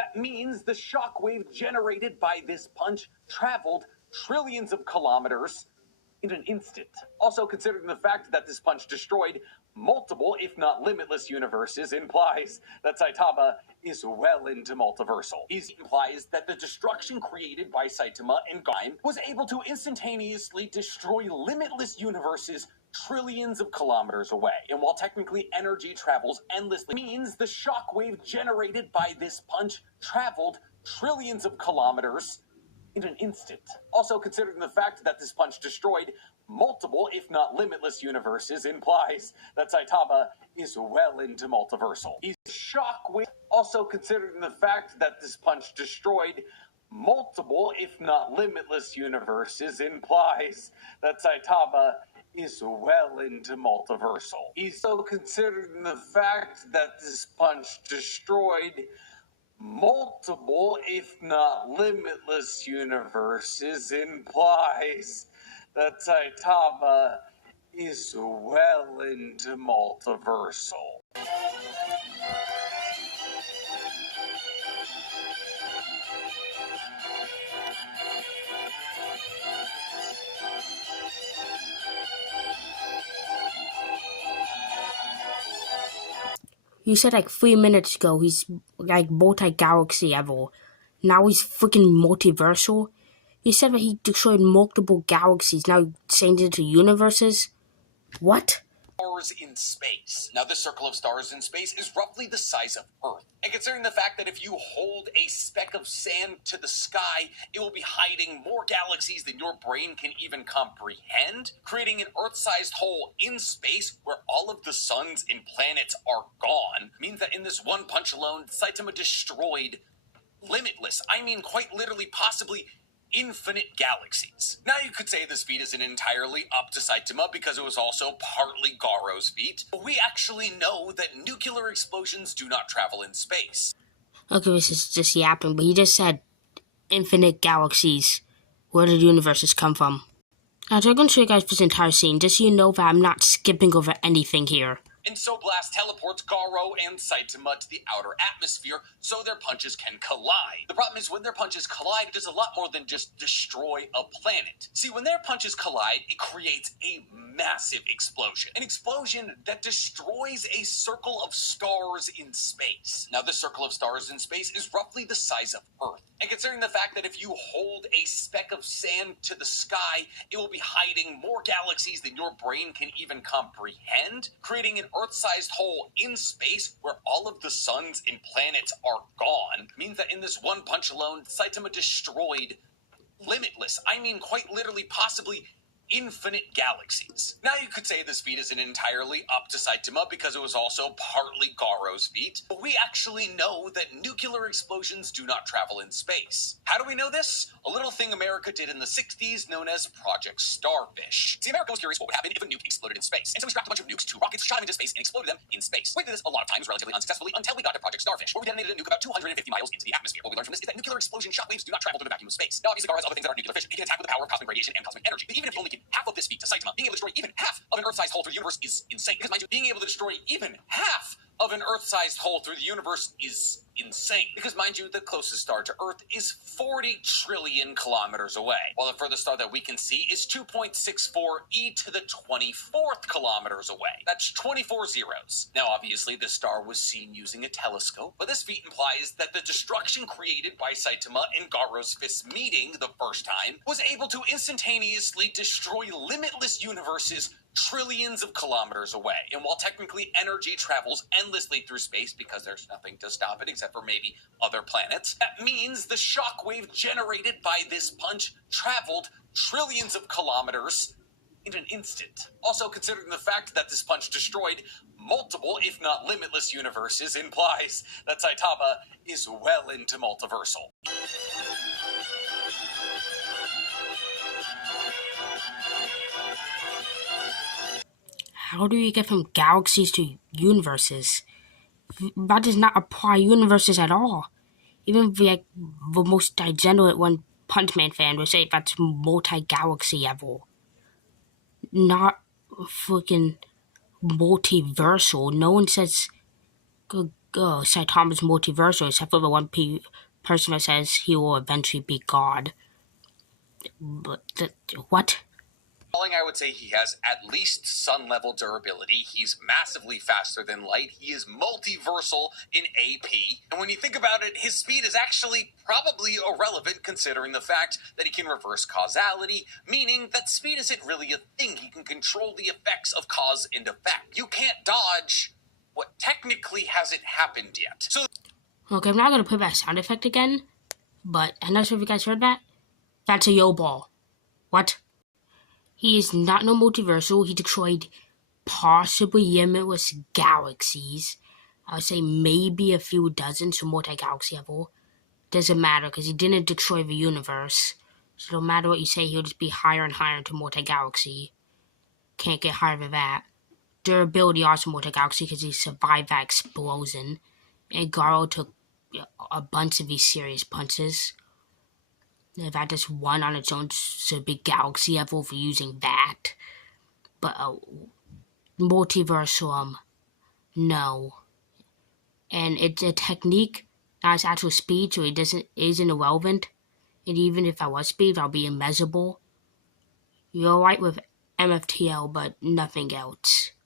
That means the shockwave generated by this punch traveled trillions of kilometers in an instant. Also, considering the fact that this punch destroyed multiple, if not limitless, universes implies that Saitama is well into multiversal. It implies that the destruction created by Saitama and Gaim was able to instantaneously destroy limitless universes trillions of kilometers away. And while technically energy travels endlessly, means the shockwave generated by this punch traveled trillions of kilometers in an instant. Also, considering the fact that this punch destroyed multiple, if not limitless, universes implies that Saitama is well into multiversal. He's shockwave. Also, considering the fact that this punch destroyed multiple, if not limitless, universes implies that Saitama is well into multiversal. He's so considering the fact that this punch destroyed multiple, if not limitless, universes implies that Saitama is well into multiversal. You said like 3 minutes ago he's like multi-galaxy level. Now he's freaking multiversal. You said that he destroyed multiple galaxies. Now he's saying it into universes? What? Stars in space. Now, this circle of stars in space is roughly the size of Earth. And considering the fact that if you hold a speck of sand to the sky, it will be hiding more galaxies than your brain can even comprehend, creating an Earth-sized hole in space where all of the suns and planets are gone, means that in this one punch alone, Saitama destroyed limitless, I mean quite literally, possibly infinite galaxies. Now, you could say this feat isn't entirely up to Saitama because it was also partly Garo's feat, but we actually know that nuclear explosions do not travel in space. Okay, this is just yapping, but he just said infinite galaxies. Where did universes come from? Now, I'm going to show you guys this entire scene, just so you know that I'm not skipping over anything here. And so Blast teleports Garo and Saitama to the outer atmosphere so their punches can collide. The problem is when their punches collide, it does a lot more than just destroy a planet. See, when their punches collide, it creates a massive explosion. An explosion that destroys a circle of stars in space. Now, this circle of stars in space is roughly the size of Earth. And considering the fact that if you hold a speck of sand to the sky, it will be hiding more galaxies than your brain can even comprehend, creating an Earth-sized hole in space where all of the suns and planets are gone, means that in this one punch alone, Saitama destroyed limitless, I mean quite literally, possibly infinite galaxies. Now, you could say this feat isn't entirely up to Saitama because it was also partly Garo's feat, but we actually know that nuclear explosions do not travel in space. How do we know this? A little thing America did in the 60s known as Project Starfish. See, America was curious what would happen if a nuke exploded in space, and so we strapped a bunch of nukes to rockets, shot them into space, and exploded them in space. We did this a lot of times relatively unsuccessfully until we got to Project Starfish, where we detonated a nuke about 250 miles into the atmosphere. What we learned from this is that nuclear explosion shockwaves do not travel through the vacuum of space. Now, obviously, Garo has other things that are nuclear fission. He can attack with the power of cosmic radiation and cosmic energy. But even if you only get half of this feat to Saitama, being able to destroy even half of an Earth-sized hole through the universe is insane. Because, mind you, being able to destroy even half of an Earth-sized hole through the universe is insane. Because, mind you, the closest star to Earth is 40 trillion kilometers away, while the furthest star that we can see is 2.64 e to the 24th kilometers away. That's 24 zeros. Now, obviously, this star was seen using a telescope, but this feat implies that the destruction created by Saitama and Garo's fists meeting the first time was able to instantaneously destroy limitless universes trillions of kilometers away. And while technically energy travels endlessly through space because there's nothing to stop it except for maybe other planets, that means the shockwave generated by this punch traveled trillions of kilometers in an instant. Also, considering the fact that this punch destroyed multiple, if not limitless, universes implies that Saitama is well into multiversal. How do you get from galaxies to universes? That does not apply universes at all. Even like the most degenerate One Punch Man fan would say that's multi-galaxy level. Not freaking multiversal. No one says Saitama's multiversal, except for the one person that says he will eventually be God. But what? I would say he has at least sun level durability. He's massively faster than light. He is multiversal in AP. And when you think about it, his speed is actually probably irrelevant considering the fact that he can reverse causality, meaning that speed isn't really a thing. He can control the effects of cause and effect. You can't dodge what technically hasn't happened yet. So Okay, I'm not going to put that sound effect again, but I'm not sure if you guys heard that. That's a yo ball. What? He is not no multiversal. He destroyed possibly limitless galaxies. I would say maybe a few dozen, so multi-galaxy level. Doesn't matter, because he didn't destroy the universe. So no matter what you say, he'll just be higher and higher into multi-galaxy. Can't get higher than that. Durability also multi-galaxy, because he survived that explosion. And Garo took a bunch of these serious punches. That just one on its own, it's a big galaxy level for using that. But multiversal, no. And it's a technique, not its actual speed, so it isn't irrelevant. And even if I was speed, I'll be immeasurable. You're alright with MFTL, but nothing else.